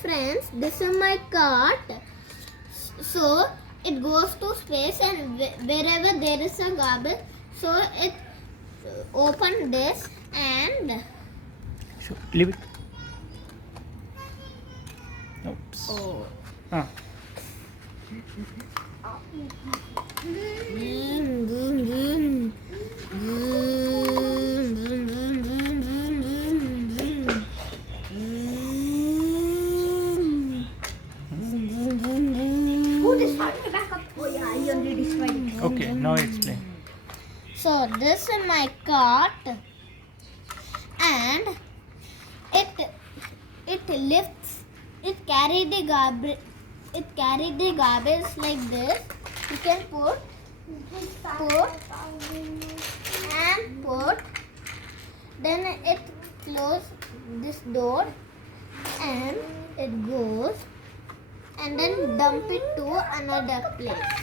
friends, this is my cart. So it goes to space, and wherever there is a garbage, so it open this and Sure. Leave it. Oops. oh. Ah. Okay, now explain. So this is my cart, and it lifts, it carry the garbage, like this. You can put and put. Then it close this door, and it goes, and then dump it to another place.